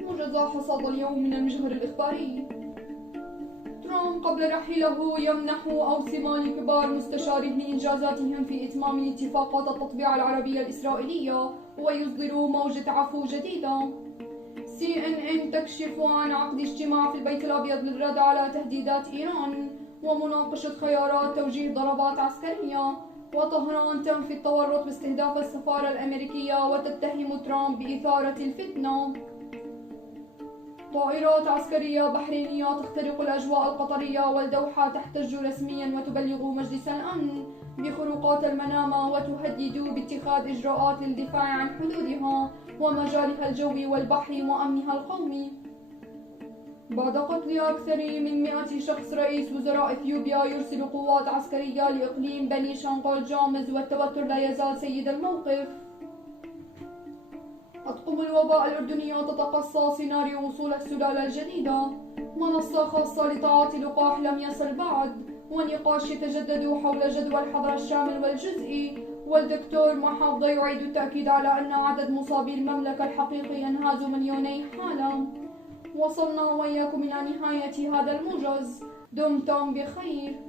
موجز حصاد اليوم من المجهر الإخباري. ترامب قبل رحيله يمنح أوسمان كبار مستشاره لإنجازاتهم في إتمام اتفاقات التطبيع العربية الإسرائيلية ويصدر موجة عفو جديدة. CNN تكشف عن عقد اجتماع في البيت الأبيض للرد على تهديدات إيران ومناقشة خيارات توجيه ضربات عسكرية. وطهران تنفي التورط باستهداف السفارة الأمريكية وتتهم ترامب بإثارة الفتنة. طائرات عسكرية بحرينية تخترق الأجواء القطرية والدوحة تحتج رسميا وتبلغ مجلس الأمن بخروقات المنامة وتهدد باتخاذ إجراءات للدفاع عن حدودها ومجالها الجوي والبحري وأمنها القومي. بعد قتل أكثر من 100 شخص رئيس وزراء إثيوبيا يرسل قوات عسكرية لإقليم بني شانغول جامز والتوتر لا يزال سيد الموقف. أطقم الوباء الأردنية تتقصى سيناريو وصول السلالة الجديدة. منصة خاصة لتعاطي اللقاح لم يصل بعد. ونقاش يتجدد حول جدوى الحظر الشامل والجزئي. والدكتور محافظة يعيد التأكيد على أن عدد مصابي المملكة الحقيقي ينهز 2,000,000 حالة. وصلنا وإياكم إلى نهاية هذا الموجز. دمتم بخير.